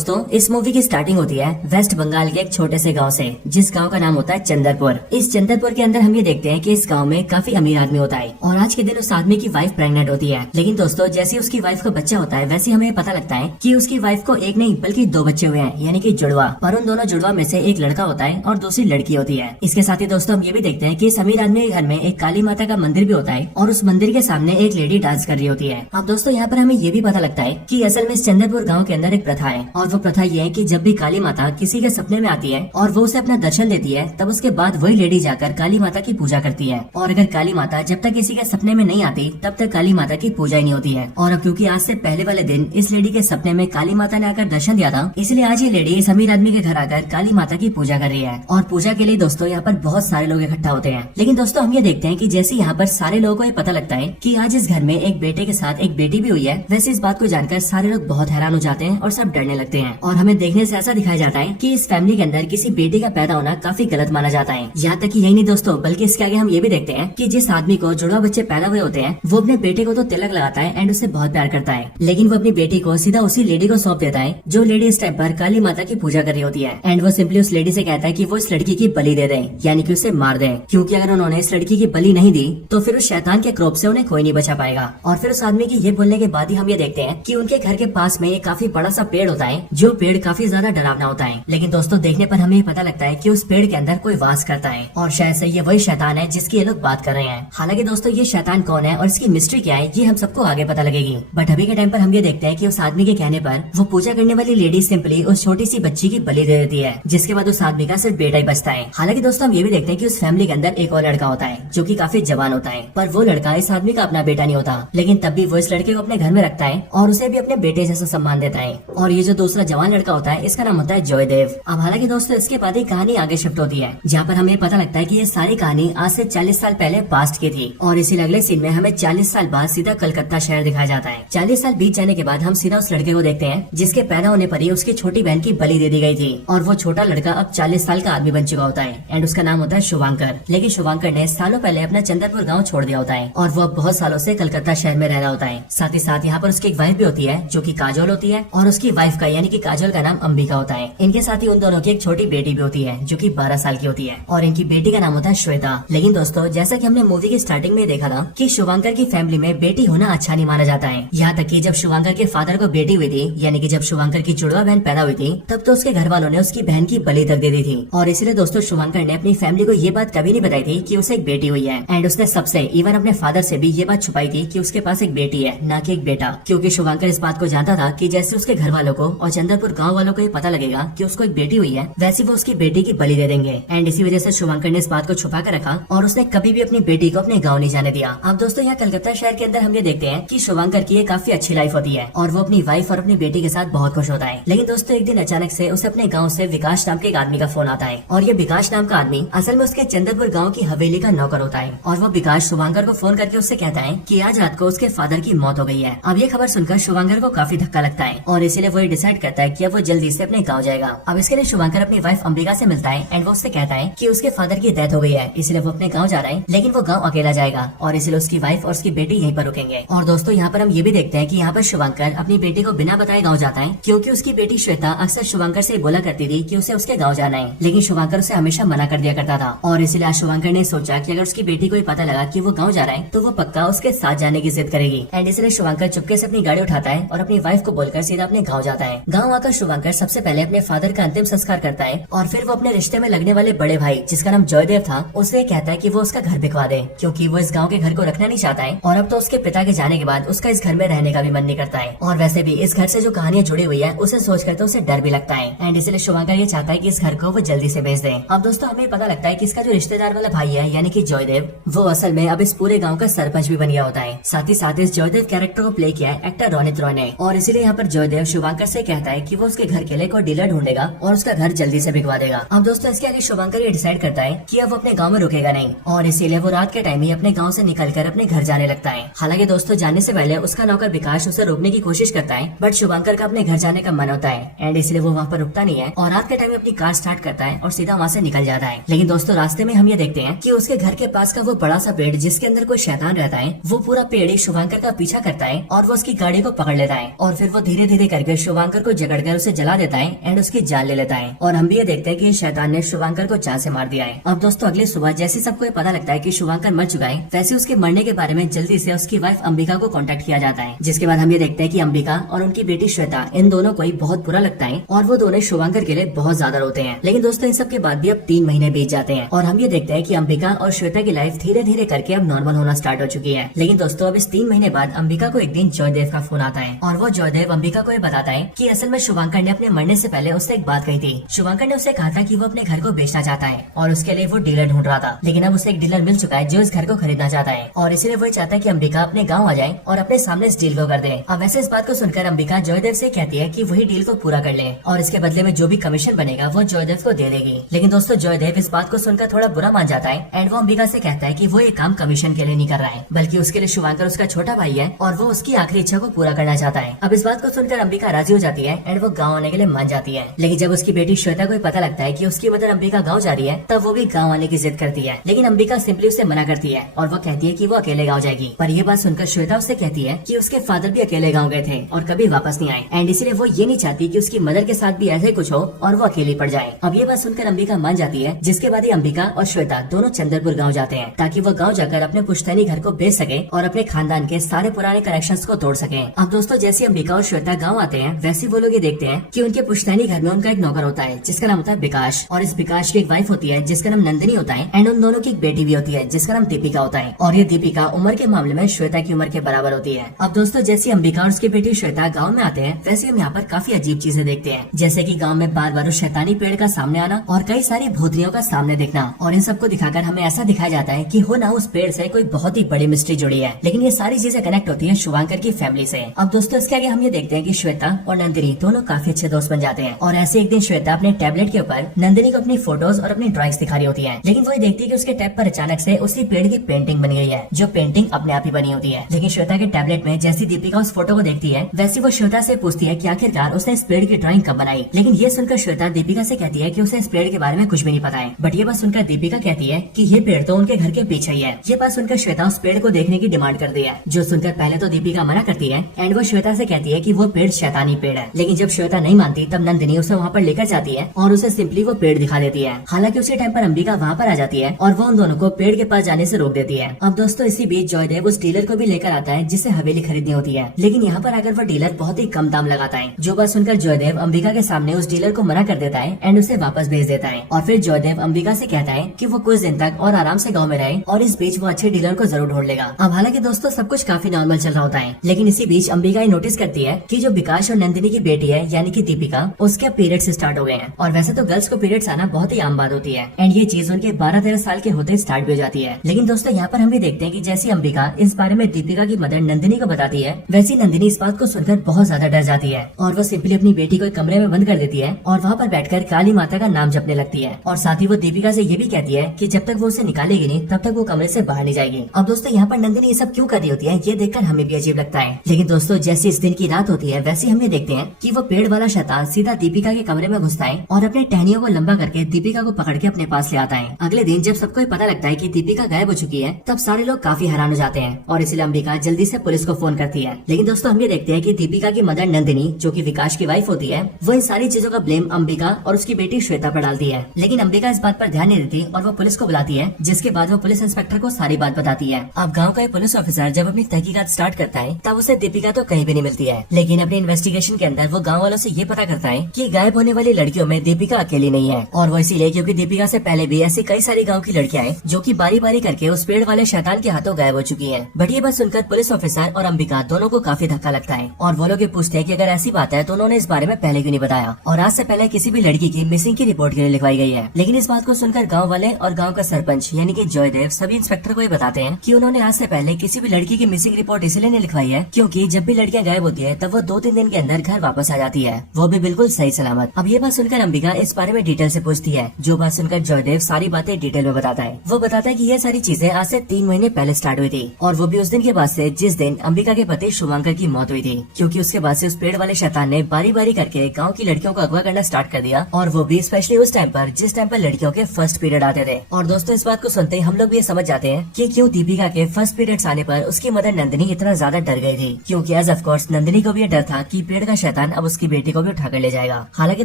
दोस्तों, इस मूवी की स्टार्टिंग होती है वेस्ट बंगाल के एक छोटे से गांव से, जिस गांव का नाम होता है चंदरपुर। इस चंदरपुर के अंदर हम ये देखते हैं कि इस गांव में काफी अमीर आदमी होता है और आज के दिन उस आदमी की वाइफ प्रेग्नेंट होती है। लेकिन दोस्तों, जैसे उसकी वाइफ को बच्चा होता है वैसे हमें पता लगता है कि उसकी वाइफ को एक नहीं बल्कि दो बच्चे हुए हैं, यानी कि जुड़वा। पर उन दोनों जुड़वा में से एक लड़का होता है और दूसरी लड़की होती है। इसके साथ ही दोस्तों हम ये भी देखते हैं कि इस अमीर आदमी के घर में एक काली माता का मंदिर भी होता है और उस मंदिर के सामने एक लेडी डांस कर रही होती है। अब दोस्तों यहाँ पर हमें ये भी पता लगता है कि असल में इस चंदरपुर गाँव के अंदर एक प्रथा है और वो प्रथा ये है कि जब भी काली माता किसी के सपने में आती है और वो उसे अपना दर्शन देती है, तब उसके बाद वही लेडी जाकर काली माता की पूजा करती है। और अगर काली माता जब तक किसी के सपने में नहीं आती तब तक काली माता की पूजा ही नहीं होती है। और अब क्योंकि आज से पहले वाले दिन इस लेडी के सपने में काली माता ने आकर दर्शन दिया था, इसलिए आज ये लेडी इस अमीर आदमी के घर आकर काली माता की पूजा कर रही है। और पूजा के लिए दोस्तों यहाँ पर बहुत सारे लोग इकट्ठा होते हैं। लेकिन दोस्तों हम ये देखते हैं कि जैसे यहाँ पर सारे लोगों को ये पता लगता है कि आज इस घर में एक बेटे के साथ एक बेटी भी हुई है, वैसे इस बात को जानकर सारे लोग बहुत हैरान हो जाते हैं और सब डरने लगते हैं। और हमें देखने से ऐसा दिखाया जाता है कि इस फैमिली के अंदर किसी बेटे का पैदा होना काफी गलत माना जाता है। यहाँ तक कि यही नहीं दोस्तों, बल्कि इसके आगे हम ये भी देखते हैं कि जिस आदमी को जुड़वा बच्चे पैदा हुए होते हैं वो अपने बेटे को तो तिलक लगाता है एंड उससे बहुत प्यार करता है, लेकिन वो अपनी बेटी को सीधा उसी लेडी को सौंप देता है जो लेडी इस टाइम पर काली माता की पूजा कर रही होती है। एंड वो सिंपली उस लेडी से कहता है कि वो इस लड़की की बलि दे दें, यानी कि उसे मार दें, क्योंकि अगर उन्होंने इस लड़की की बलि नहीं दी तो फिर उस शैतान के क्रोध से उन्हें कोई नहीं बचा पाएगा। और फिर उस आदमी की ये बोलने के बाद ही हम ये देखते हैं कि उनके घर के पास में एक काफी बड़ा सा पेड़ होता है, जो पेड़ काफी ज्यादा डरावना होता है। लेकिन दोस्तों देखने पर हमें पता लगता है कि उस पेड़ के अंदर कोई वास करता है और शायद से ये वही शैतान है जिसकी ये लोग बात कर रहे हैं। हालांकि दोस्तों ये शैतान कौन है और इसकी मिस्ट्री क्या है ये हम सबको आगे पता लगेगी। बट अभी के टाइम पर हम ये देखते हैं कि उस आदमी के कहने पर वो पूजा करने वाली लेडी सिंपली उस छोटी सी बच्ची की बलि दे देती है, जिसके बाद उस आदमी का सिर्फ बेटा ही बचता है। हालांकि दोस्तों हम ये भी देखते हैं कि उस फैमिली के अंदर एक और लड़का होता है जो कि काफी जवान होता है, पर वो लड़का इस आदमी का अपना बेटा नहीं होता। लेकिन तब भी वो इस लड़के को अपने घर में रखता है और उसे भी अपने बेटे जैसा सम्मान देता है। और ये जो दूसरा जवान लड़का होता है इसका नाम होता है जयदेव। अब हालांकि दोस्तों इसके बाद ही कहानी आगे शिफ्ट होती है, जहाँ पर हमें पता लगता है कि ये सारी कहानी आज से 40 साल पहले पास्ट की थी और इसी अगले सीन में हमें 40 साल बाद सीधा कलकत्ता शहर दिखाया जाता है। 40 साल बीत जाने के बाद हम सीधा उस लड़के को देखते हैं जिसके पैदा होने पर ही उसकी छोटी बहन की बलि दे दी गई थी और वो छोटा लड़का अब 40 साल का आदमी बन चुका होता है एंड उसका नाम होता है शुभांकर। लेकिन शुभांकर ने सालों पहले अपना चंदरपुर गाँव छोड़ दिया होता है और वो अब बहुत सालों से कलकत्ता शहर में रह रहा होता है। साथ ही साथ यहाँ पर उसकी एक वाइफ भी होती है जो कि काजोल होती है और उसकी वाइफ का यानी कि काजोल का नाम अंबिका होता है। इनके साथ ही उन दोनों की एक छोटी बेटी भी होती है जो कि 12 साल की होती है और इनकी बेटी का नाम होता है श्वेता। लेकिन दोस्तों जैसा कि हमने मूवी की स्टार्टिंग में देखा था कि शुभांकर की फैमिली में बेटी होना अच्छा नहीं माना जाता है। यहाँ तक कि जब शुभांकर के फादर को बेटी हुई थी, यानी कि जब शुभांकर की जुड़वा बहन पैदा हुई थी, तब तो उसके घर वालों ने उसकी बहन की बलि तक दे दी थी। और इसलिए दोस्तों शुभांकर ने अपनी फैमिली को ये बात कभी नहीं बताई थी कि उसे एक बेटी हुई है एंड उसने सबसे इवन अपने फादर से भी ये बात छुपाई थी कि उसके पास एक बेटी है ना कि एक बेटा, क्योंकि शुभांकर इस बात को जानता था कि जैसे उसके घर वालों को और चंदरपुर गाँव वालों को ये पता लगेगा कि उसको एक बेटी हुई है, वैसे वो उसकी बेटी की बलि दे देंगे। एंड इसी वजह से शुभांकर ने इस बात को छुपा कर रखा और उसने कभी भी अपनी बेटी को अपने गाँव नहीं जाने दिया। अब दोस्तों यहाँ कलकत्ता शहर के अंदर हम ये देखते हैं कि शुभांकर की काफी अच्छी लाइफ होती है और वो अपनी वाइफ और अपनी बेटी के साथ बहुत खुश होता है। लेकिन दोस्तों एक दिन अचानक से उसे अपने गाँव से विकास नाम के एक आदमी का फोन आता है और ये विकास नाम का आदमी असल में उसके चंदरपुर गाँव की हवेली का नौकर होता है। और वो विकास शुभांकर को फोन करके उससे कहता है कि आज रात को उसके फादर की मौत हो गई है। अब ये खबर सुनकर शुभांकर को काफी धक्का लगता है और इसीलिए वो डिसाइड करता है कि अब वो जल्दी से अपने गाँव जाएगा। अब इसके लिए शुभांकर अपनी वाइफ अंबिका से मिलता है एंड वो उससे कहता है कि उसके फादर की डेथ हो गई है, इसलिए वो अपने गाँव जा रहा है, लेकिन वो गाँव अकेला जाएगा और इसलिए उसकी वाइफ और उसकी बेटी यहीं पर रुकेंगे। और दोस्तों यहाँ पर हम ये भी देखते हैं कि यहाँ पर शुभांकर अपनी बेटी को बिना बताए गाँव जाता है, क्योंकि उसकी बेटी श्वेता अक्सर शुभांकर से बोला करती थी कि उसे उसके गाँव जाना है, लेकिन शुभांकर उसे हमेशा मना कर दिया करता था। और इसलिए आज शुभांकर ने सोचा कि अगर उसकी बेटी को ही पता लगा कि वो गाँव जा रहा है तो वो पक्का उसके साथ जाने की जिद करेगी। एंड इसलिए शुभांकर चुपके से अपनी गाड़ी उठाता है और अपनी वाइफ को बोलकर सीधा अपने गाँव जाता है। गाँव आकर शुभांकर सबसे पहले अपने फादर का अंतिम संस्कार करता है और फिर वो अपने रिश्ते में लगने वाले बड़े भाई जिसका नाम जयदेव था उसे कहता है कि वो उसका घर बिकवा दे, क्योंकि वो इस गाँव के घर को रखना नहीं चाहता है और अब तो उसके पिता के जाने के बाद उसका इस घर में रहने का भी मन नहीं करता है। और वैसे भी इस घर से जो कहानियां जुड़ी हुई है उसे सोचकर तो उसे डर भी लगता है एंड इसलिए शुभांकर ये चाहता है कि इस घर को वो जल्दी से बेच दे। अब दोस्तों हमें पता लगता है कि इसका जो रिश्तेदार वाला भाई है यानी कि जयदेव, वो असल में अब इस पूरे गाँव का सरपंच भी बन गया होता है। साथ ही साथ इस जयदेव कैरेक्टर को प्ले किया है एक्टर रोनित रॉय ने और इसीलिए यहाँ पर जयदेव शुभांकर से कहता है कि वो उसके घर के लिए कोई डीलर ढूंढेगा और उसका घर जल्दी से बिकवा देगा। अब दोस्तों इसके आगे शुभांकर ये डिसाइड करता है कि अब वो अपने गाँव में रुकेगा नहीं और इसीलिए वो रात के टाइम ही अपने गाँव से निकलकर अपने घर जाने लगता है। हालांकि दोस्तों जाने से पहले उसका नौकर विकास उसे रोकने की कोशिश करता है, बट शुभांकर का अपने घर जाने का मन होता है एंड इसलिए वो वहाँ पर रुकता नहीं है और रात के टाइम अपनी कार स्टार्ट करता है और सीधा वहाँ से निकल जाता है। लेकिन दोस्तों रास्ते में हम ये देखते हैं कि उसके घर के पास का वो बड़ा सा पेड़ जिसके अंदर कोई शैतान रहता है, वो पूरा पेड़ शुभांकर का पीछा करता है और वो उसकी गाड़ी को पकड़ लेता है और फिर वो धीरे धीरे करके शुभांकर को को जकड़कर उसे जला देता है एंड उसकी जान ले लेता है। और हम भी ये देखते हैं कि शैतान ने शुभांकर को जान से मार दिया है। अब दोस्तों अगली सुबह जैसे सबको ये पता लगता है कि शुभांकर मर चुका है, वैसे उसके मरने के बारे में जल्दी से उसकी वाइफ अंबिका को कांटेक्ट किया जाता है। जिसके बाद हम ये देखते हैं कि अंबिका और उनकी बेटी श्वेता इन दोनों को ही बहुत बुरा लगता है और वो दोनों शुभांकर के लिए बहुत ज्यादा रोते हैं। लेकिन दोस्तों इन सब के बाद भी अब 3 महीने बीत जाते हैं और हम ये देखते हैं कि अंबिका और श्वेता की लाइफ धीरे धीरे करके अब नॉर्मल होना स्टार्ट हो चुकी है। लेकिन दोस्तों अब इस 3 महीने बाद अंबिका को एक दिन जयदेव का फोन आता है और वो जयदेव अंबिका को ये बताता है कि असल में शुभांकर ने अपने मरने से पहले उससे एक बात कही थी। शुभांकर ने उसे कहा था कि वो अपने घर को बेचना चाहता है और उसके लिए वो डीलर ढूंढ रहा था, लेकिन अब उसे एक डीलर मिल चुका है जो इस घर को खरीदना चाहता है और इसलिए वो चाहता है कि अंबिका अपने गाँव आ जाए और अपने सामने इस डील को कर दे। अब वैसे इस बात को सुनकर अंबिका जयदेव से कहती है कि वही डील को पूरा कर ले और इसके बदले में जो भी कमीशन बनेगा वो जयदेव को दे देगी। लेकिन दोस्तों जयदेव इस बात को सुनकर थोड़ा बुरा मान जाता है एंड वो अंबिका से कहता है कि वो ये काम कमीशन के लिए नहीं कर रहा है, बल्कि उसके लिए शुभांकर उसका छोटा भाई है और वो उसकी आखिरी इच्छा को पूरा करना चाहता है। अब इस बात को सुनकर अंबिका राजी हो जाती है एंड वो गाँव आने के लिए मान जाती है। लेकिन जब उसकी बेटी श्वेता को पता लगता है कि उसकी मदर अंबिका गाँव जा रही है, तब वो भी गाँव आने की जिद करती है। लेकिन अंबिका सिंपली उसे मना करती है और वो कहती है कि वो अकेले गाँव जाएगी। पर ये बात सुनकर श्वेता उससे कहती है कि उसके फादर भी अकेले गाँव गए थे और कभी वापस नहीं आए एंड इसलिए वो ये नहीं चाहती कि उसकी मदर के साथ भी ऐसे कुछ हो और वो अकेली पड़ जाए। अब ये बात सुनकर अंबिका मान जाती है, जिसके बाद ही अंबिका और श्वेता दोनों चंद्रपुर गाँव जाते हैं ताकि वो गाँव जाकर अपने पुश्तैनी घर को बेच सके और अपने खानदान के सारे पुराने कनेक्शंस को तोड़ सके। अब दोस्तों जैसे अंबिका और श्वेता गाँव आते हैं, वैसे वो लोग ये देखते हैं कि उनके पुश्तैनी घर में उनका एक नौकर होता है जिसका नाम होता है विकास, और इस विकास की एक वाइफ होती है जिसका नाम नंदिनी होता है एंड उन दोनों की एक बेटी भी होती है जिसका नाम दीपिका होता है। और ये दीपिका उम्र के मामले में श्वेता की उम्र के बराबर होती है। अब दोस्तों जैसे अंबिका और उसकी बेटी श्वेता गाँव में आते हैं, वैसे हम यहाँ पर काफी अजीब चीजें देखते हैं, जैसे कि गांव में बार बार उस शैतानी पेड़ का सामने आना और कई सारी भूतनियों का सामने दिखना। और इन सबको दिखाकर हमें ऐसा दिखाया जाता है कि हो ना उस पेड़ से कोई बहुत ही बड़ी मिस्ट्री जुड़ी है, लेकिन ये सारी चीजें कनेक्ट होती है शुभांकर की फैमिली से। अब दोस्तों इसके आगे हम ये देखते हैं कि श्वेता और नंदिनी दोनों काफी अच्छे दोस्त बन जाते हैं और ऐसे एक दिन श्वेता अपने टैबलेट के ऊपर नंदिनी को अपनी फोटोज और अपनी ड्राइंग्स दिखा रही होती है, लेकिन वो देखती है कि उसके टैब पर अचानक से उसी पेड़ की पेंटिंग बनी गई है, जो पेंटिंग अपने आप ही बनी होती है। लेकिन श्वेता के टैबलेट में जैसी दीपिका उस फोटो को देखती है, वैसी वो श्वेता से पूछती है कि आखिरकार उसने इस पेड़ की ड्राइंग कब बनाई। लेकिन ये सुनकर श्वेता दीपिका से कहती है कि उसे इस पेड़ के बारे में कुछ भी नहीं पता है। बट ये बात सुनकर दीपिका कहती है कि ये पेड़ तो उनके घर के पीछे ही है। ये बात सुनकर श्वेता उस पेड़ को देखने की डिमांड करती है, जो सुनकर पहले तो दीपिका मना करती है एंड वो श्वेता से कहती है कि वो पेड़ शैतानी पेड़ है। लेकिन जब श्वेता नहीं मानती, तब नंदिनी उसे वहाँ पर लेकर जाती है और उसे सिंपली वो पेड़ दिखा देती है। हालांकि उसी टाइम पर अंबिका वहाँ पर आ जाती है और वो उन दोनों को पेड़ के पास जाने से रोक देती है। अब दोस्तों इसी बीच जयदेव उस डीलर को भी लेकर आता है जिससे हवेली खरीदनी होती है, लेकिन यहाँ पर आकर वो डीलर बहुत ही कम दाम लगाता है। जो बात सुनकर जयदेव अंबिका के सामने उस डीलर को मना कर देता है एंड उसे वापस भेज देता है। और फिर जयदेव अंबिका से कहता है कि वो कुछ दिन तक और आराम से गाँव में रहे और इस बीच वो अच्छे डीलर को जरूर ढूंढ लेगा। अब हालांकि दोस्तों सब कुछ काफी नॉर्मल चल रहा होता है, लेकिन इसी बीच अंबिका नोटिस करती है कि जो विकास और नंदिनी की बेटी है यानी कि दीपिका, उसके पीरियड्स स्टार्ट हो गए हैं। और वैसे तो गर्ल्स को पीरियड्स आना बहुत ही आम बात होती है एंड ये चीज उनके 12-13 साल के होते स्टार्ट भी हो जाती है। लेकिन दोस्तों यहाँ पर हम भी देखते हैं कि जैसी अंबिका इस बारे में दीपिका की मदर नंदिनी को बताती है, वैसी नंदिनी इस बात को सुनकर बहुत ज्यादा डर जाती है और वो सिंपली अपनी बेटी को एक कमरे में बंद कर देती है और वहाँ पर बैठकर काली माता का नाम जपने लगती है। और साथ ही वो दीपिका से ये भी कहती है कि जब तक वो उसे निकालेगी नहीं, तब तक वो कमरे से बाहर नहीं जाएगी। अब दोस्तों यहाँ पर नंदिनी ये सब क्यों कर रही होती है, ये देखकर हमें भी अजीब लगता है। लेकिन दोस्तों जैसे इस दिन की रात होती है, वैसे हम ये देखते हैं कि वो पेड़ वाला शैतान सीधा दीपिका के कमरे में घुसता है और अपने टहनियों को लंबा करके दीपिका को पकड़ के अपने पास ले आता है। अगले दिन जब सबको पता लगता है कि दीपिका गायब हो चुकी है, तब सारे लोग काफी हैरान हो जाते हैं और इसलिए अंबिका जल्दी से पुलिस को फोन करती है। लेकिन दोस्तों हम ये देखते हैं कि दीपिका की मदर नंदिनी, जो कि विकास की वाइफ होती है, वो इन सारी चीजों का ब्लेम अंबिका और उसकी बेटी श्वेता पर डालती है। लेकिन अंबिका इस बात पर ध्यान नहीं देती और वो पुलिस को बुलाती है, जिसके बाद वो पुलिस इंस्पेक्टर को सारी बात बताती है। अब गाँव का पुलिस ऑफिसर जब अपनी तहकीकात स्टार्ट करता है, तब उसे दीपिका तो कहीं भी नहीं मिलती है। लेकिन अपनी इन्वेस्टिगेशन के अंदर वो गाँव वालों से ये पता करता है कि गायब होने वाली लड़कियों में दीपिका अकेली नहीं है, और वो इसीलिए क्योंकि दीपिका से पहले भी ऐसी कई सारी गाँव की लड़कियां हैं जो कि बारी बारी करके उस पेड़ वाले शैतान के हाथों गायब हो चुकी हैं। बट ये बात सुनकर पुलिस ऑफिसर और अंबिका दोनों को काफी धक्का लगता है और वो लोग पूछते हैं कि अगर ऐसी बात है तो उन्होंने इस बारे में पहले क्यों नहीं बताया और आज से पहले किसी भी लड़की की मिसिंग की रिपोर्ट के लिए लिखवाई गई है। लेकिन इस बात को सुनकर गाँव वाले और गाँव का सरपंच यानी कि जयदेव सभी इंस्पेक्टर को ये बताते हैं कि उन्होंने आज से पहले किसी भी लड़की की मिसिंग रिपोर्ट इसलिए नहीं लिखवाई है क्योंकि जब भी लड़कियां गायब होती है तब वो 2-3 दिन के अंदर घर वापस आ जाती है, वो भी बिल्कुल सही सलामत। अब ये बात सुनकर अंबिका इस बारे में डिटेल से पूछती है, जो बात सुनकर जयदेव सारी बातें डिटेल में बताता है। वो बताता है कि ये सारी चीजें आज से 3 महीने पहले स्टार्ट हुई थी और वो भी उस दिन के बाद से जिस दिन अंबिका के पति शुभांकर की मौत हुई थी, क्योंकि उसके बाद से उस पेड़ वाले शैतान ने बारी बारी करके गाँव की लड़कियों को अगवा करना स्टार्ट कर दिया, और वो भी स्पेशली उस टाइम पर जिस टाइम पर लड़कियों के फर्स्ट पीरियड आते थे। और दोस्तों इस बात को सुनते ही हम लोग भी ये समझ जाते हैं कि क्यों दीपिका के फर्स्ट पीरियड्स आने पर उसकी मदर नंदिनी इतना ज्यादा डर गई थी, क्योंकि एज ऑफ कोर्स नंदिनी को भी ये डर था कि पेड़ का शैतान अब उसकी बेटी को भी उठाकर ले जाएगा। हालांकि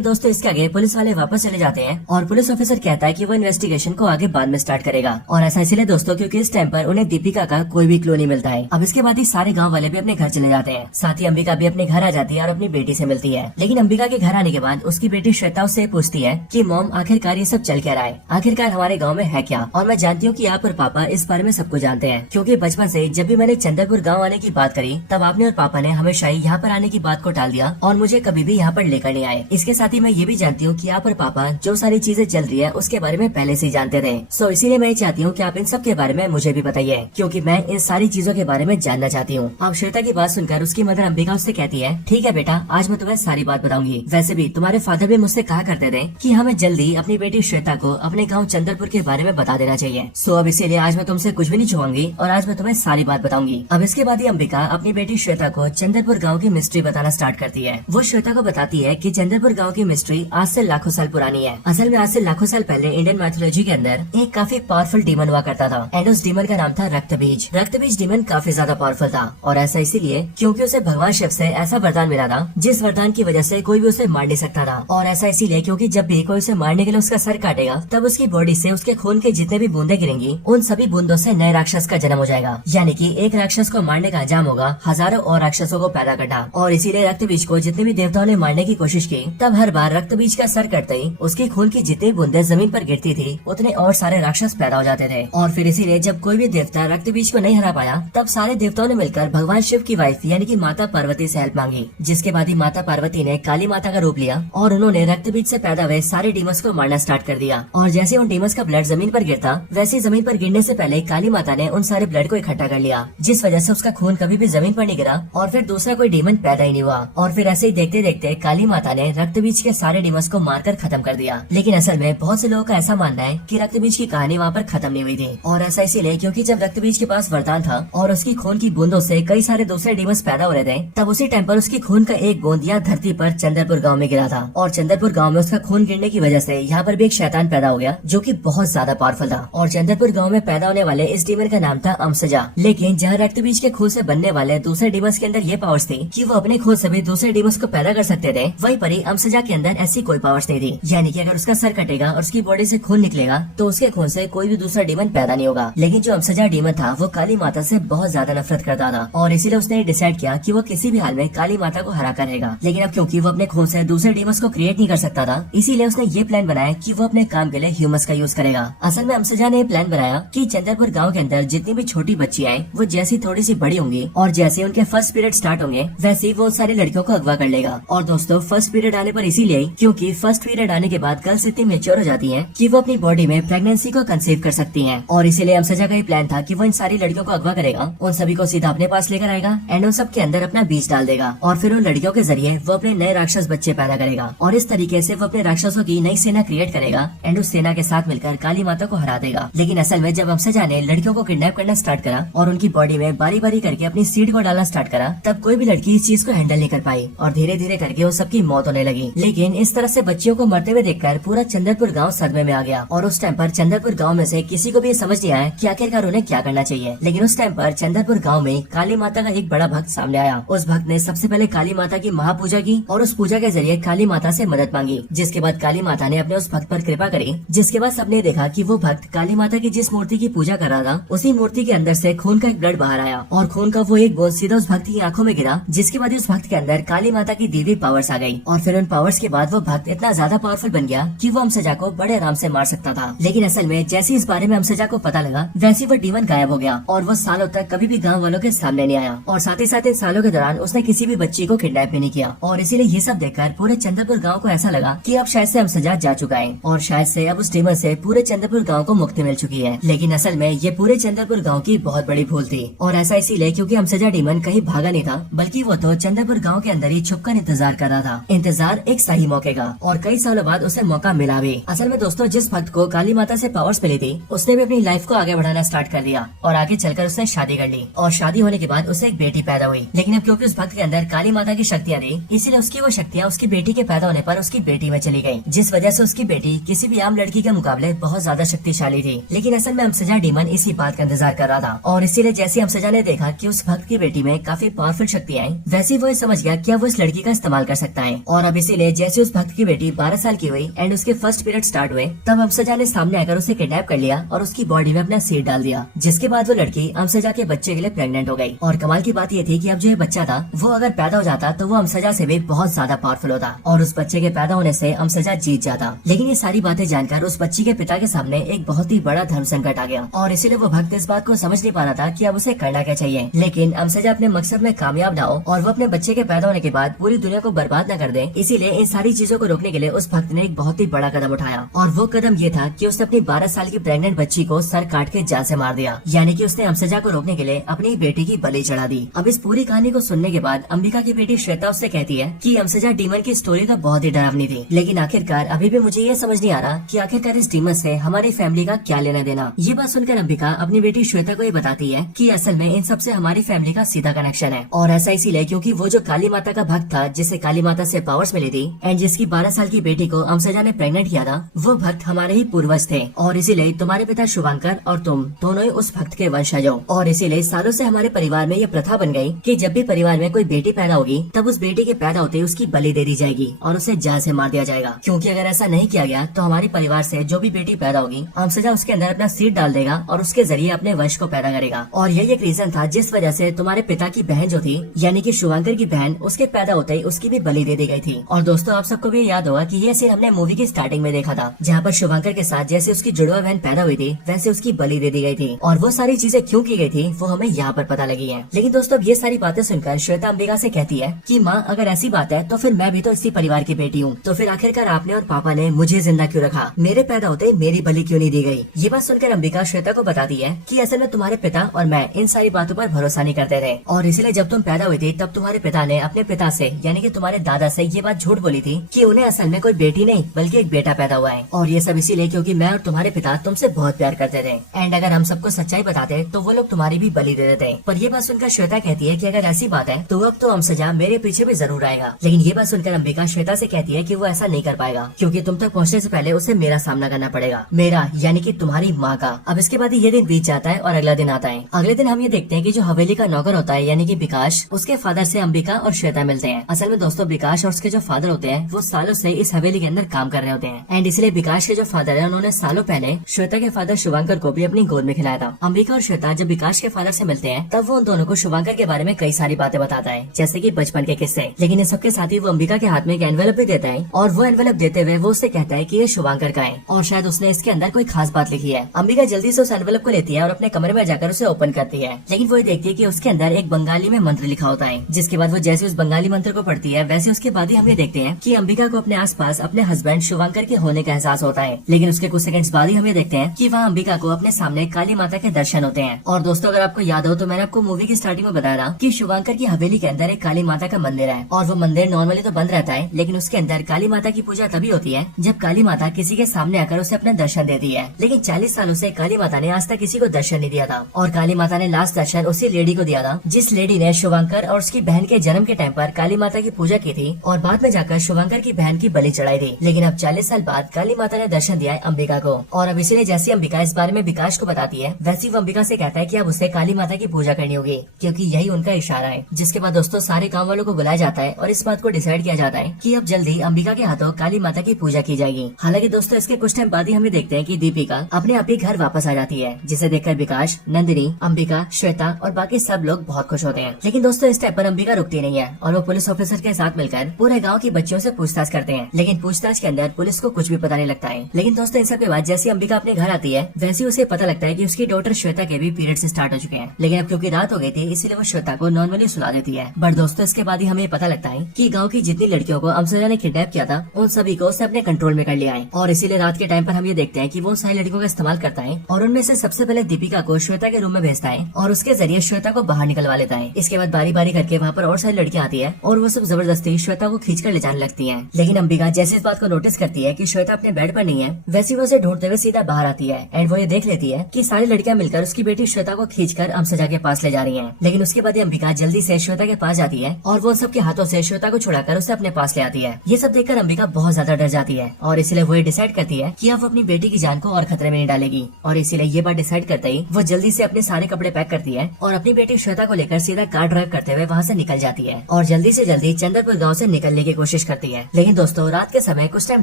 दोस्तों इसके आगे पुलिस वाले वापस चले जाते हैं और पुलिस ऑफिसर कहता है कि वो इन्वेस्टिगेशन को आगे बाद में स्टार्ट करेगा। और ऐसा इसलिए दोस्तों क्योंकि इस टाइम पर उन्हें दीपिका का कोई भी क्लू नहीं मिलता है। अब इसके बाद ही सारे गाँव वाले भी अपने घर चले जाते हैं। साथ ही अंबिका भी अपने घर आ जाती है और अपनी बेटी से मिलती है। लेकिन अंबिका के घर आने के बाद उसकी बेटी श्वेता उससे पूछती है कि मॉम आखिरकार ये सब चल क्या रहा है, आखिरकार हमारे गाँव में है क्या। और मैं जानती हूँ कि आप और पापा इस बारे में सब कुछ जानते हैं, क्योंकि बचपन से जब भी मैंने चंद्रपुर गाँव आने की बात करी तब आपने और पापा ने हमेशा ही यहाँ पर आने की बात को टाल दिया और मुझे कभी भी यहाँ पर लेकर नहीं आए। इसके साथ ही मैं ये भी जानती हूँ कि आप और पापा जो सारी चीजें चल रही है उसके बारे में पहले से ही जानते थे। सो इसीलिए मैं चाहती हूँ कि आप इन सब के बारे में मुझे भी बताइए, क्योंकि मैं इन सारी चीजों के बारे में जानना चाहती हूँ। अब श्वेता की बात सुनकर उसकी मदर अंबिका उससे कहती है, ठीक है बेटा, आज मैं तुम्हें सारी बात बताऊंगी। वैसे भी तुम्हारे फादर भी मुझसे कहा करते थे कि हमें जल्दी अपनी बेटी श्वेता को अपने गाँव चंद्रपुर के बारे में बता देना चाहिए। सो अब इसीलिए आज मैं तुमसे कुछ भी नहीं छुपाऊंगी और आज मैं तुम्हें सारी बात बताऊंगी। अब इसके बाद ही अंबिका अपनी बेटी श्वेता को चंद्रपुर गाँव की मिस्ट्री बताना स्टार्ट करती है। वो श्वेता को बताती है कि चंद्रपुर गाँव की मिस्ट्री आज से लाखों साल पुरानी है। असल में आज से लाखों साल पहले इंडियन मैथोलॉजी के अंदर एक काफी पावरफुल डीमन हुआ करता था एंड उस डीमन का नाम था रक्तबीज। रक्तबीज डीमन काफी ज्यादा पावरफुल था और ऐसा इसीलिए क्योंकि उसे भगवान शिव से ऐसा वरदान मिला था जिस वरदान की वजह से कोई भी उसे मार नहीं सकता था। और ऐसा इसीलिए क्योंकि जब भी कोई उसे मारने के लिए उसका सर काटेगा तब उसकी बॉडी से उसके खून के जितने भी बूंदे गिरेंगी उन सभी बूंदों से नए राक्षस का जन्म हो जाएगा। यानी कि एक राक्षस को मारने का अंजाम होगा हजारों और राक्षसों को पैदा करना। और इसीलिए रक्तबीज को जितने भी देवताओं ने मारने की कोशिश की तब हर बार रक्तबीज का सर कटते ही उसके खून की जितनी बूंदे जमीन पर गिरती थी उतने और सारे राक्षस पैदा हो जाते थे। और फिर इसीलिए जब कोई भी देवता रक्तबीज को नहीं हरा पाया तब सारे देवताओं ने मिलकर भगवान शिव की वाइफ यानी कि माता पार्वती से हेल्प मांगी। जिसके बाद ही माता पार्वती ने काली माता का रूप लिया और उन्होंने रक्तबीज से पैदा हुए सारे डीमंस को मारना स्टार्ट कर दिया। और जैसे उन डीमंस का ब्लड जमीन पर गिरता वैसे जमीन पर गिरने से पहले काली माता ने उन सारे ब्लड को इकट्ठा कर लिया, जिस वजह से उसका खून कभी भी जमीन पर नहीं गिरा और फिर दूसरा कोई डीमन पैदा ही नहीं हुआ। और फिर ऐसे ही देखते देखते काली माता ने रक्तबीज के सारे डीमंस को मारकर खत्म कर दिया। लेकिन असल में बहुत से लोगों का ऐसा मानना है कि रक्तबीज की कहानी वहाँ पर खत्म नहीं हुई थी। और ऐसा इसीलिए क्योंकि जब रक्तबीज के पास वरदान था और उसकी खून की बूंदों से कई सारे दूसरे डीमंस पैदा हो रहे थे तब उसी टाइम पर उसकी खून का एक बूंद यहाँ धरती पर चंद्रपुर गाँव में गिरा था। और चंद्रपुर गाँव में उसका खून गिरने की वजह से यहाँ पर भी एक शैतान पैदा हो गया जो कि बहुत ज्यादा पावरफुल था। और चंद्रपुर गाँव में पैदा होने वाले इस डीमन का नाम था अमसजा। लेकिन जहाँ रक्तबीज के खून से बनने वाले दूसरे डीमंस के अंदर ये पावर्स थी कि वो अपने खून से भी दूसरे डीमंस को पैदा कर सकते थे, वहीं पर ही अमसजा के अंदर ऐसी कोई पावर्स नहीं थी। यानी कि अगर उसका सर कटेगा और उसकी बॉडी से खून निकलेगा तो उसके खून से कोई भी दूसरा डीमन पैदा नहीं होगा। लेकिन जो अमसजा डीमन था वो काली माता से बहुत ज्यादा नफरत करता था और इसीलिए उसने डिसाइड किया कि वो किसी भी हाल में काली माता को हरा कर रहेगा। लेकिन अब क्योंकि वो अपने खून से दूसरे डीमंस को क्रिएट नहीं कर सकता था इसीलिए उसने ये प्लान बनाया कि वो अपने काम के लिए ह्यूमस का यूज करेगा। असल में अमसजा ने प्लान बनाया कि चंद्रपुर गाँव के अंदर जितनी भी छोटी बच्चियां हैं वो जैसी थोड़ी सी बड़ी होंगी और जैसे उनके फर्स्ट पीरियड स्टार्ट होंगे वैसे ही वो सारी लड़कियों को अगवा कर लेगा। और दोस्तों फर्स्ट पीरियड आने पर इसीलिए क्योंकि फर्स्ट पीरियड आने के बाद गर्ल्स इतनी मेच्योर हो जाती हैं कि वो अपनी बॉडी में प्रेगनेंसी को कंसीव कर सकती हैं। और इसीलिए अमसजा का ये प्लान था कि वो इन सारी लड़कियों को अगवा करेगा, उन सभी को सीधा अपने पास लेकर आएगा एंड उन सब के अंदर अपना बीज डाल देगा और फिर उन लड़कियों के जरिए वो अपने नए राक्षस बच्चे पैदा करेगा। और इस तरीके से वो अपने राक्षसों की नई सेना क्रिएट करेगा एंड उस सेना के साथ मिलकर काली माता को हरा देगा। लेकिन असल में जब अमसजा ने लड़कियों को किडनैप करना स्टार्ट करा और उनकी बॉडी में बारी बारी करके अपनी सीड को डालना स्टार्ट करा तब कोई भी लड़की इस चीज को हैंडल नहीं कर पाई और धीरे धीरे करके वो सबकी मौत होने लगी। लेकिन इस तरह से बच्चियों को मरते हुए देखकर पूरा चंद्रपुर गांव सदमे में आ गया और उस टाइम पर चंद्रपुर गांव में से किसी को भी समझ नहीं आया कि आखिरकार उन्हें क्या करना चाहिए। लेकिन उस टाइम पर चंद्रपुर गांव में काली माता का एक बड़ा भक्त सामने आया। उस भक्त ने सबसे पहले काली माता की महापूजा की और उस पूजा के जरिए काली माता से मदद मांगी, जिसके बाद काली माता ने अपने उस भक्त पर कृपा करी। जिसके बाद सबने देखा कि वो भक्त काली माता की जिस मूर्ति की पूजा कर रहा था उसी मूर्ति के अंदर से खून का एक ब्लड बाहर आया और खून का वो एक बूंद सीधा उस भक्त की आंखों में गिरा, जिसके बाद उस भक्त के अंदर काली माता की देवी पावर्स आ गई। और फिर उन पावर्स के बाद वो भक्त इतना ज्यादा पावरफुल बन गया कि वो अमसजा को बड़े आराम से मार सकता था। लेकिन असल में जैसे इस बारे में अमसजा को पता लगा वैसे वो डीमन गायब हो गया और वो सालों तक कभी भी गाँव वालों के सामने नहीं आया। और साथ ही साथ इन सालों के दौरान उसने किसी भी बच्ची को किडनैप भी नहीं किया। और इसीलिए ये सब देखकर पूरे चंद्रपुर गाँव को ऐसा लगा कि अब शायद से अमसजा जा चुका है और शायद से अब उस डीमन से पूरे चंद्रपुर गाँव को मुक्ति मिल चुकी है। लेकिन असल में ये पूरे चंद्रपुर गाँव की बहुत बड़ी भूल थी और ऐसा इसीलिए क्योंकि अमसजा डीमन कहीं भागा नहीं था बल्कि वो तो चंद्रपुर गाँव के अंदर ही छुपकर इंतजार कर रहा था, इंतजार एक सही मौके का। और कई सालों बाद उसे मौका मिला भी। असल में दोस्तों जिस भक्त को काली माता से पावर्स मिली थी उसने भी अपनी लाइफ को आगे बढ़ाना स्टार्ट कर दिया और आगे चलकर उसने शादी कर ली और शादी होने के बाद उसे एक बेटी पैदा हुई। लेकिन अब क्योंकि उस भक्त के अंदर काली माता की शक्तियाँ थी इसीलिए उसकी वो शक्तियाँ उसकी बेटी के पैदा होने पर उसकी बेटी में चली गयी, जिस वजह से उसकी बेटी किसी भी आम लड़की के मुकाबले बहुत ज्यादा शक्तिशाली थी। लेकिन असल में अमसजा डीमन इसी बात का इंतजार कर रहा था और इसीलिए जैसे अमसजा ने देखा कि उस भक्त की बेटी में काफी पावरफुल शक्तियाँ हैं वैसे वो समझ गया कि अब वो इस लड़की का इस्तेमाल कर सकता है। और अब इसीलिए जैसे उस भक्त की बेटी 12 साल की हुई एंड उसके फर्स्ट पीरियड स्टार्ट हुए, तब अमसजा ने सामने आकर उसे किडनैप कर लिया और उसकी बॉडी में अपना सीड डाल दिया, जिसके बाद वो लड़की अमसजा के बच्चे के लिए प्रेग्नेंट हो गई। और कमाल की बात ये थी कि अब जो ये बच्चा था वो अगर पैदा हो जाता तो वो अमसजा से भी बहुत ज्यादा पावरफुल होता और उस बच्चे के पैदा होने से अमसजा जीत जाता। लेकिन ये सारी बातें जानकर उस बच्ची के पिता के सामने एक बहुत ही बड़ा धर्म संकट आ गया और इसीलिए वो भक्त इस बात को समझ नहीं पा रहा था कि अब उसे करना क्या चाहिए। लेकिन अमसजा अपने मकसद में कामयाब ना हो और वो अपने बच्चे के पैदा होने के बाद पूरी दुनिया को बर्बाद न कर दे, इसीलिए इन सारी चीजों को रोकने के लिए उस भक्त ने एक बहुत ही बड़ा कदम उठाया। और वो कदम ये था कि उसने अपनी 12 साल की प्रेग्नेंट बच्ची को सर काट के जान से मार दिया, यानी कि उसने अमसजा को रोकने के लिए अपनी बेटी की बलि चढ़ा दी। अब इस पूरी कहानी को सुनने के बाद अंबिका की बेटी श्वेता उससे कहती है कि अमसजा डीमन की स्टोरी तो बहुत ही डरावनी थी, लेकिन आखिरकार अभी भी मुझे ये समझ नहीं आ रहा कि आखिरकार इस डीमन से हमारी फैमिली का क्या लेना देना। ये बात सुनकर अंबिका अपनी बेटी श्वेता को ये बताती है कि असल में इन सबसे हमारी फैमिली का सीधा कनेक्शन है। और ऐसा इसीलिए क्योंकि वो जो काली माता का भक्त था जिसे काली माता से पावर्स मिली थी एंड जिसकी 12 साल की बेटी को अमसजा ने प्रेग्नेंट किया था, वो भक्त हमारे ही पूर्वज थे और इसीलिए तुम्हारे पिता शुभांकर और तुम दोनों ही उस भक्त के वंशज हो। और इसीलिए सालों से हमारे परिवार में ये प्रथा बन गई कि जब भी परिवार में कोई बेटी पैदा होगी तब उस बेटी के पैदा होते ही उसकी बलि दे दी जाएगी और उसे जान से मार दिया जाएगा, क्योंकि अगर ऐसा नहीं किया गया तो हमारे परिवार से जो भी बेटी पैदा होगी अमसजा उसके अंदर अपना सीड डाल देगा और उसके जरिए अपने वंश को पैदा करेगा। और यही एक रीजन था जिस वजह से तुम्हारे पिता की बहन जो थी यानी कि शुभांकर की बहन, उसके पैदा होते ही उसकी भी बलि दे दी गई थी। और दोस्तों आप सबको भी याद होगा कि ये सीन हमने मूवी की स्टार्टिंग में देखा था, जहाँ पर शुभांकर के साथ जैसे उसकी जुड़वा बहन पैदा हुई थी वैसे उसकी बलि दे दी गई थी। और वो सारी चीजें क्यों की गई थी वो हमें यहाँ पर पता लगी है। लेकिन दोस्तों अब ये सारी बातें सुनकर श्वेता अंबिका से कहती है कि माँ अगर ऐसी बात है तो फिर मैं भी तो इसी परिवार की बेटी हूँ, तो फिर आखिरकार आपने और पापा ने मुझे जिंदा क्यों रखा, मेरे पैदा होते मेरी बलि क्यों नहीं दी गई। ये बात सुनकर अंबिका श्वेता को बताती है कि असल में तुम्हारे पिता और मैं इन सारी बातों पर भरोसा नहीं करते थे और इसलिए जब तुम पैदा हुई थी तब तुम्हारे पिता ने अपने पिता से यानी कि तुम्हारे दादा से ये बात झूठ बोली थी कि उन्हें असल में कोई बेटी नहीं बल्कि एक बेटा पैदा हुआ है। और ये सब इसीलिए क्योंकि मैं और तुम्हारे पिता तुमसे बहुत प्यार करते थे एंड अगर हम सबको सच्चाई बताते तो वो लोग तुम्हारी भी बलि दे देते। पर ये बात सुनकर श्वेता कहती है कि अगर ऐसी बात है तो अब तो अमसजा मेरे पीछे भी जरूर आएगा। लेकिन ये बात सुनकर अंबिका श्वेता से कहती है कि वो ऐसा नहीं कर पाएगा क्योंकि तुम तक पहुँचने से पहले उसे मेरा सामना करना पड़ेगा, मेरा यानी कि तुम्हारी माँ का। अब इसके बाद ये दिन बीत जाता है और अगला दिन आता है। अगले दिन हम ये देखते हैं कि जो हवेली का नौकर होता है यानी कि विकास, उसके फादर से अंबिका और श्वेता मिलते हैं। असल में दोस्तों विकास और उसके जो फादर होते हैं वो सालों से इस हवेली के अंदर काम कर रहे होते हैं एंड इसलिए विकास के जो फादर है उन्होंने सालों पहले श्वेता के फादर शुभांकर को भी अपनी गोद में खिलाया था। अंबिका और श्वेता जब विकास के फादर से मिलते हैं तब वो उन दोनों को शुभांकर के बारे में कई सारी बातें बताता है जैसे कि बचपन के किस्से। लेकिन इन सबके साथ ही वो अंबिका के हाथ में एक एनवेलप भी देता है और वो एनवेलप देते हुए वो उससे कहता है कि ये शुभांकर का है और शायद उसने इसके अंदर कोई खास बात लिखी है। अंबिका जल्दी से उस एनवेलप को लेती है और अपने कमरे में जाकर उसे ओपन करती है, लेकिन वो ये देखती है कि उसके अंदर एक बंगाली में मंत्र लिखा होता है। जिसके बाद वो जैसे उस बंगाली मंत्र को पढ़ती है वैसे उसके बाद ही हम ये देखते हैं कि अंबिका को अपने आसपास अपने हस्बैंड शुभांकर के होने का एहसास होता है। लेकिन उसके कुछ सेकंड्स बाद ही हम ये देखते हैं कि वहाँ अंबिका को अपने सामने काली माता के दर्शन होते हैं। और दोस्तों अगर आपको याद हो तो मैंने आपको मूवी की स्टार्टिंग में बताया था कि शुभांकर की हवेली के अंदर एक काली माता का मंदिर है और वो मंदिर नॉर्मली तो बंद रहता है, लेकिन उसके अंदर काली माता की पूजा तभी होती है जब काली माता किसी के सामने आकर उसे अपने दर्शन देती है। लेकिन 40 सालों से काली माता ने आज तक किसी को दर्शन नहीं दिया था और काली माता ने लास्ट दर्शन उसी लेडी को दिया था जिस लेडी ने शुभांकर और उसकी बहन के जन्म के टाइम पर काली माता की पूजा की थी और बाद में जाकर शुभांकर की बहन की बलि चढ़ाई थी। लेकिन अब 40 साल बाद काली माता ने दर्शन दिया है अंबिका को और अब इसीलिए जैसी अंबिका इस बारे में विकास को बताती है वैसी वो अंबिका से कहता है कि अब उसे काली माता की पूजा करनी होगी क्योंकि यही उनका इशारा है। जिसके बाद दोस्तों सारे गाँव वालों को बुलाया जाता है और इस बात को डिसाइड किया जाता है कि अब जल्दी अंबिका के हाथों काली माता की पूजा की जाएगी। हालांकि दोस्तों इसके कुछ टाइम बाद ही हमें देखते हैं कि दीपिका अपने आप ही घर वापस आ जाती है, जिसे देखकर विकास, नंदिनी, अंबिका, श्वेता और बाकी सब लोग बहुत खुश होते हैं। लेकिन दोस्तों इस टाइम पर अंबिका रुकती नहीं है और वो पुलिस ऑफिसर के साथ मिलकर पूरे गाँव की बच्चियों से पूछताछ करते हैं। लेकिन पूछताछ के अंदर पुलिस को कुछ भी पता नहीं लगता है। लेकिन दोस्तों इन सब के बाद जैसे अंबिका अपने घर आती है वैसे उसे पता लगता है कि उसकी डॉटर श्वेता के भी पीरियड्स स्टार्ट हो चुके हैं। लेकिन अब क्योंकि रात हो गई थी इसलिए वो श्वेता को नॉर्मली सुला देती है। बट दोस्तों इसके बाद ही हमें पता लगता है कि गांव की जितनी लड़कियों को अमसजा ने किडनैप किया था उन सभी को उसने अपने कंट्रोल में कर लिया है और इसीलिए रात के टाइम पर हम ये देखते हैं कि वो सारी लड़कियों का इस्तेमाल करता है और उनमें से सबसे पहले दीपिका को श्वेता के रूम में भेजता है और उसके जरिए श्वेता को बाहर निकलवा लेता है। इसके बाद बारी बारी करके वहाँ पर और सारी लड़कियां आती है और वो सब जबरदस्ती श्वेता को खींचकर ले जाने लगती है। लेकिन अंबिका जैसे इस बात को नोटिस करती है कि श्वेता अपने बेड पर नहीं है वैसी वो उसे ढूंढते हुए सीधा बाहर आती है एंड वो ये देख लेती है कि सारी लड़कियां मिलकर उसकी बेटी श्वेता को खींचकर अमसजा के पास ले जा रही है। लेकिन उसके बाद अंबिका जल्दी से श्वेता के पास जाती है और वो सबके हाथों से श्वेता को छुड़ाकर उसे अपने पास ले आती है। ये सब देखकर अंबिका बहुत ज्यादा डर जाती है और इसलिए वो डिसाइड करती है कि अब वो अपनी बेटी की जान को और खतरे में नहीं डालेगी और इसीलिए ये बात डिसाइड करते ही वो जल्दी से अपने सारे कपड़े पैक करती है और अपनी बेटी श्वेता को लेकर सीधा कार ड्राइव करते हुए वहाँ से निकल जाती है। और जल्दी से जल्दी चंद्रपुर गांव से निकलने की कोशिश करती है। लेकिन दोस्तों रात के समय कुछ टाइम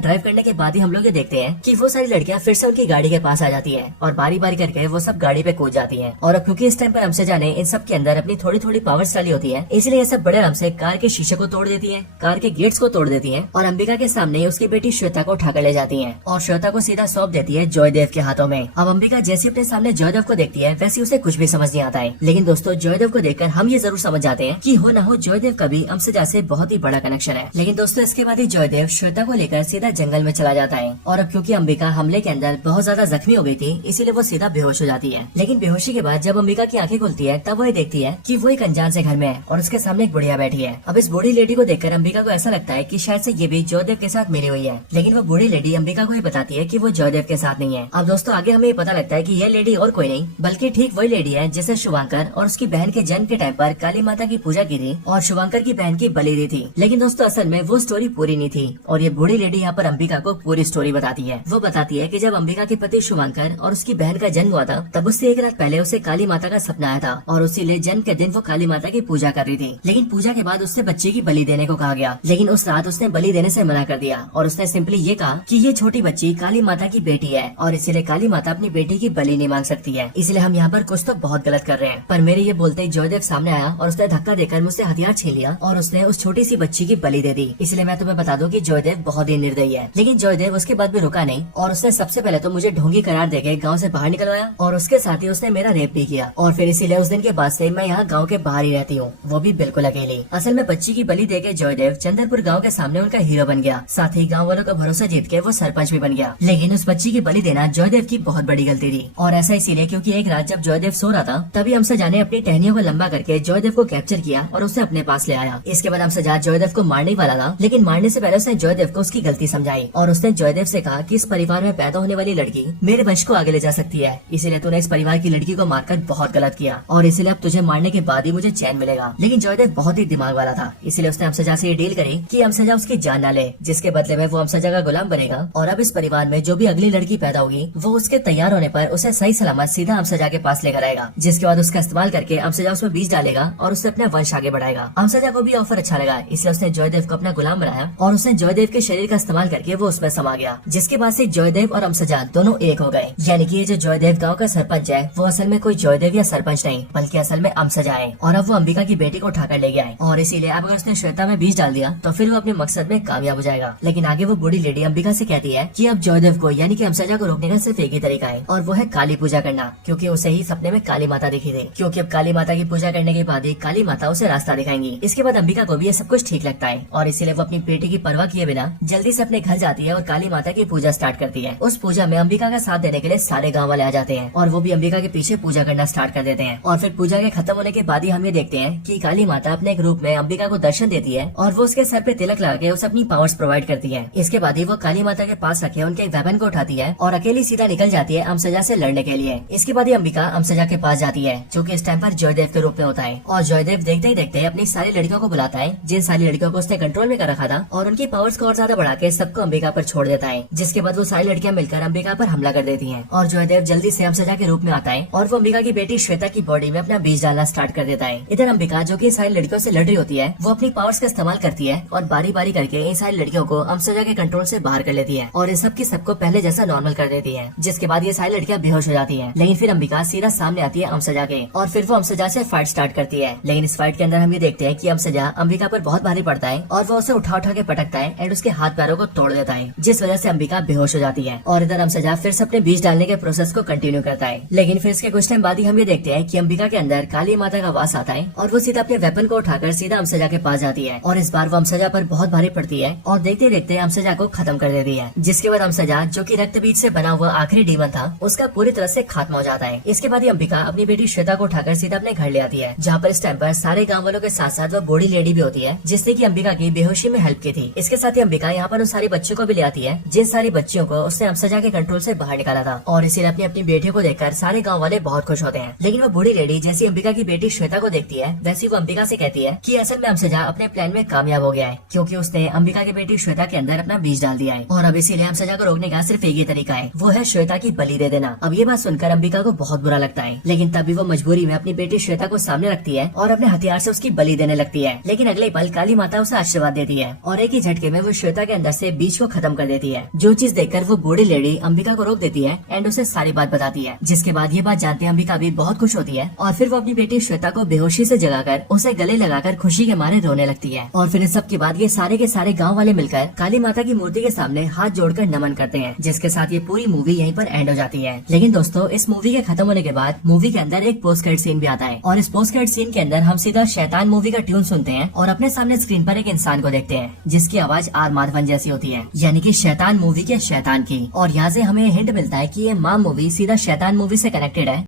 ड्राइव करने के बाद ही हम लोग ये देखते हैं कि वो सारी लड़कियां फिर से उनकी गाड़ी के पास आ जाती है और बारी बारी करके वो सब गाड़ी पे कूद जाती है। और अब क्योंकि इस टाइम पर अमसजा ने इन सब के अंदर अपनी थोड़ी थोड़ी पावर्स डाली होती है, इसलिए ये सब बड़े आराम से कार के शीशे को तोड़ देती है, कार के गेट्स को तोड़ देती है और अंबिका के सामने उसकी बेटी श्वेता को उठाकर ले जाती है और श्वेता को सीधा सौंप देती है जयदेव के हाथों में। अब अंबिका जैसे अपने सामने जयदेव को देखती है वैसे उसे कुछ भी समझ नहीं आता है। लेकिन दोस्तों जयदेव को देखकर हम ये जरूर समझ जाते हैं कि हो ना हो जयदेव का भी अमसजा से बहुत ही बड़ा कनेक्शन है। लेकिन दोस्तों इसके बाद ही जयदेव श्वेता को लेकर सीधा जंगल में चला जाता है और अब क्योंकि अंबिका हमले के अंदर बहुत ज्यादा जख्मी हो गई थी इसीलिए वो सीधा बेहोश हो जाती है। लेकिन बेहोशी के बाद जब अंबिका की आंखें खुलती है तब वो देखती है कि वो एक अनजान से घर में है और उसके सामने एक बुढ़िया बैठी है। अब इस बूढ़ी लेडी को देखकर अंबिका को ऐसा लगता है कि शायद से ये भी जयदेव के साथ मिली हुई है। लेकिन वो बूढ़ी लेडी अंबिका को ये बताती है कि वो जयदेव के साथ नहीं है। अब दोस्तों आगे हमें पता लगता है कि यह लेडी और कोई नहीं बल्कि ठीक वही लेडी है जिसे शुभांकर और उसकी बहन के जन्म के टाइम पर काली माता की पूजा की थी और शुभांकर की बहन की बलि दी थी। लेकिन दोस्तों असल में वो स्टोरी पूरी नहीं थी और ये बूढ़ी लेडी यहाँ पर अंबिका को पूरी स्टोरी बताती है। वो बताती है कि जब अंबिका के पति शुभांकर और उसकी बहन का जन्म हुआ था तब उससे एक रात पहले उसे काली माता का सपना आया था और उसीलिए जन्म के दिन वो काली माता की पूजा कर रही थी। लेकिन पूजा के बाद उससे बच्चे की बलि देने को कहा गया, लेकिन उस रात उसने बलि देने से मना कर दिया और उसने सिंपली ये कहा कि ये छोटी बच्ची काली माता की बेटी है और इसीलिए काली माता अपनी बेटी की बलि नहीं मांग सकती है। इसलिए हम यहाँ पर कुछ तो बहुत गलत कर रहे हैं। पर मेरे ये बोलते ही जयदेव सामने आया और उसने धक्का देकर मुझसे हथियार छीन लिया और उसने उस छोटी सी बच्ची की बलि दे दी। इसलिए मैं तुम्हें बता दूं कि जयदेव बहुत ही निर्दयी है। लेकिन जयदेव उसके बाद भी रुका नहीं और उसने सबसे पहले तो मुझे ढोंगी करार देके गांव से बाहर निकलवाया और उसके साथ ही उसने मेरा रेप भी किया और फिर इसीलिए उस दिन के बाद से मैं यहाँ गाँव के बाहर ही रहती हूँ, वो भी बिल्कुल अकेली। असल में बच्ची की बलि देके जयदेव चंद्रपुर गाँव के सामने उनका हीरो बन गया, साथ ही गाँव वालों का भरोसा जीत के वो सरपंच भी बन गया। लेकिन उस बच्ची की बलि देना जयदेव की बहुत बड़ी गलती थी और ऐसा इसीलिए क्योंकि एक रात जब जयदेव सो रहा था तभी अमसजा ने अपनी टहनियों को लंबा करके जयदेव को कैप्चर किया और उसे अपने पास ले आया। इसके बाद अमसजा जयदेव को मारने वाला था, लेकिन मारने से पहले उसने जयदेव को उसकी गलती समझाई और उसने जयदेव से कहा कि इस परिवार में पैदा होने वाली लड़की मेरे वंश को आगे ले जा सकती है, इसीलिए तूने इस परिवार की लड़की को मारकर बहुत गलत किया और इसलिए अब तुझे मारने के बाद ही मुझे चैन मिलेगा। लेकिन जयदेव बहुत ही दिमाग वाला था, इसलिए उसने अमसजा से ये डील करी कि अमसजा उसकी जान न ले, जिसके बदले में वो अमसजा का गुलाम बनेगा और अब इस परिवार में जो भी अगली लड़की पैदा होगी वो उसके तैयार होने पर उसे सही सलामत सीधा अमसजा के पास लेकर आएगा, जिसके बाद उसका इस्तेमाल करके अमसजा उसमें बीज डालेगा और उससे अपना वंश आगे बढ़ाएगा। अमसजा को भी ऑफर अच्छा लगा, इसलिए उसने जयदेव को अपना गुलाम बनाया और उसने जयदेव के शरीर का इस्तेमाल करके वो उसमें समा गया, जिसके बाद से जयदेव और अमसजा दोनों एक हो गए। यानी कि ये जो जयदेव गांव का सरपंच है वो असल में कोई जयदेव या सरपंच नहीं बल्कि असल में अमसजा है और अब वो अंबिका की बेटी को उठाकर ले गया है और इसीलिए अब अगर उसने श्वेता में बीज डाल दिया तो फिर वो अपने मकसद में कामयाब हो जाएगा। लेकिन आगे वो बूढ़ी लेडी अंबिका से कहती है कि अब जयदेव को यानी कि अमसजा को रोकने का सिर्फ एक ही तरीका है और वो है काली पूजा करना, क्योंकि उसे ही सपने में काली माता दिखी थी। क्योंकि अब काली माता की पूजा करने के बाद ही काली माता उसे रास्ता दिखाएंगी। इसके बाद अंबिका को भी ये सब कुछ ठीक लगता है और इसीलिए वो अपनी बेटी की परवाह किए बिना जल्दी से अपने घर जाती है और काली माता की पूजा स्टार्ट करती है। उस पूजा में अंबिका का साथ देने के लिए सारे गाँव वाले आ जाते हैं और वो भी अंबिका के पीछे पूजा करना स्टार्ट कर देते हैं और फिर पूजा के खत्म होने के बाद ही हम ये देखते हैं कि काली माता अपने एक रूप में अंबिका को दर्शन देती है और वो उसके सर पे तिलक लगा के उसे अपनी पावर्स प्रोवाइड करती है। इसके बाद ही वो काली माता के पास रखे उनके एक वेपन को उठाती है और अकेली सीधा निकल जाती है अमसजा से लड़ने के लिए। इसके बाद ही अंबिका अमसजा के पास जाती है जो कि इस टाइम पर जयदेव के रूप में होता है और जयदेव देखते ही देखते अपनी सारी लड़कियों को बुलाता है जिन सारी लड़कियों को उसने कंट्रोल में कर रखा था और उनकी पावर्स को और ज्यादा बढ़ा के सबको अंबिका पर छोड़ देता है। जिसके बाद वो सारी लड़कियां मिलकर अंबिका पर हमला कर देती है और जयदेव जल्दी से अमसजा के रूप में आता है और वो अंबिका की बेटी श्वेता की बॉडी में अपना बीज डालना स्टार्ट कर देता है। इधर अंबिका जो कि सारी लड़कियों से लड़ रही होती है वो अपनी पावर्स का इस्तेमाल करती है और बारी बारी करके इन सारी लड़कियों को अमसजा के कंट्रोल से बाहर कर लेती है और इन सब की सबको पहले जैसा नॉर्मल कर देती है। जिसके बाद ये सारी लड़कियां बेहोश हो जाती हैं। लेकिन फिर अंबिका सीधा सामने आती है अमसजा के और फिर वो अमसजा से फाइट स्टार्ट करती है। लेकिन इस फाइट के अंदर हम ये देखते हैं कि अमसजा अंबिका पर बहुत भारी पड़ता है और वो उसे उठा उठा के पटकता है एंड उसके हाथ पैरों को तोड़ देता है, जिस वजह से अंबिका बेहोश हो जाती है और इधर अमसजा फिर से अपने बीज डालने के प्रोसेस को कंटिन्यू करता है। लेकिन फिर इसके कुछ टाइम बाद ही हम ये देखते हैं कि अंबिका के अंदर काली माता का वास आता है और वो सीधा अपने वेपन को उठाकर सीधा अमसजा के पास जाती है और इस बार वो अमसजा पर बहुत भारी पड़ती है और देखते देखते अमसजा को खत्म कर देती है। जिसके बाद अमसजा जो कि रक्त बीज से बना हुआ आखिरी डीमन था उसका पूरी तरह से खात्मा हो जाता है। इसके बाद ही अंबिका अपनी बेटी श्वेता को उठाकर सीधा अपने घर ले आती है, जहाँ पर इस टाइम पर सारे गाँव वालों के साथ साथ वो बूढ़ी लेडी भी होती है जिसने की अंबिका की बेहोशी में हेल्प की थी। इसके साथ ही अंबिका यहाँ पर उन सारी बच्चों को भी ले आती है जिन सारी बच्चियों को उसने अमसजा के कंट्रोल से बाहर निकाला था और इसीलिए अपनी अपनी बेटियों को देखकर सारे गाँव वाले बहुत खुश होते हैं। लेकिन वो बूढ़ी लेडी जैसी अंबिका की बेटी श्वेता को देखती है वैसी वो अंबिका से कहती है कि असल में अमसजा अपने प्लान में कामयाब हो गया है, क्योंकि उसने अंबिका की बेटी श्वेता के अंदर अपना बीज डाल दिया है और अब इसीलिए अमसजा को रोकने का सिर्फ एक ही तरीका है, वो है श्वेता की बलि दे देना। अब ये बात सुनकर अंबिका को बहुत बुरा लगता है, लेकिन तभी वो मजबूरी में अपनी बेटी श्वेता को सामने रखती है और अपने हथियार से उसकी बलि देने लगती लगती है, लेकिन अगले पल काली माता उसे आशीर्वाद देती है और एक ही झटके में वो श्वेता के अंदर से बीज को खत्म कर देती है। जो चीज देखकर वो बूढ़ी लेडी अंबिका को रोक देती है एंड उसे सारी बात बताती है, जिसके बाद ये बात जानते अंबिका भी बहुत खुश होती है और फिर वो अपनी बेटी श्वेता को बेहोशी से जगाकर उसे गले लगाकर खुशी के मारे रोने लगती है। और फिर इस सब के बाद ये सारे के सारे गाँव वाले मिलकर काली माता की मूर्ति के सामने हाथ जोड़कर नमन करते हैं, जिसके साथ ये पूरी मूवी यहीं पर एंड हो जाती है। लेकिन दोस्तों, इस मूवी के खत्म होने के बाद मूवी के अंदर एक पोस्ट क्रेडिट सीन भी आता है और इस पोस्ट क्रेडिट सीन के अंदर हम सीधा शैतान मूवी का ट्यून सुनते हैं और अपने सामने स्क्रीन पर एक इंसान को देखते हैं जिसकी आवाज आर माधवन जैसी होती है, यानी कि शैतान मूवी के शैतान की। और यहाँ से हमें हिंट मिलता है कि ये माँ मूवी सीधा शैतान मूवी से कनेक्टेड है।